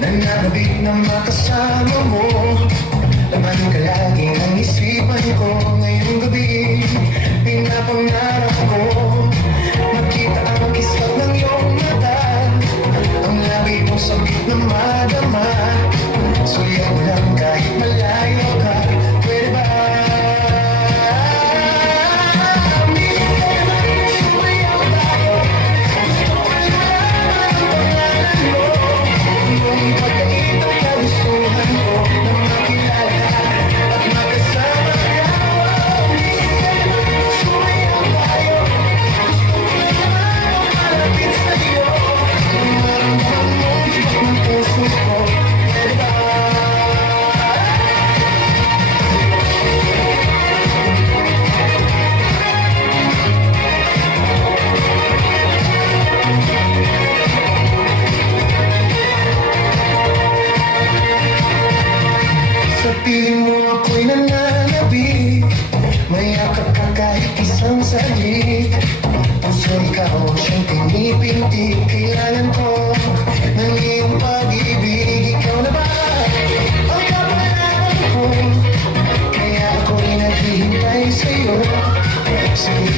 Nananabik na makasama mo. Laman ka lagi ng isipan ko. Ngayong gabi, pinapangarap ko makita ang kisap ng iyong mata. Ang lagi mong sakit na madama. Suyaw lang kahit malayo ka. Pwede ba? Sa piling mo ako'y nananabik. Mayakap ka kahit isang salik. Puso ikaw siyang pinipintig. Kailangan ko ng iyong pag-ibig. Ikaw na ba ang kapalaran ko? Kaya ako'y naghihintay sa'yo. Sige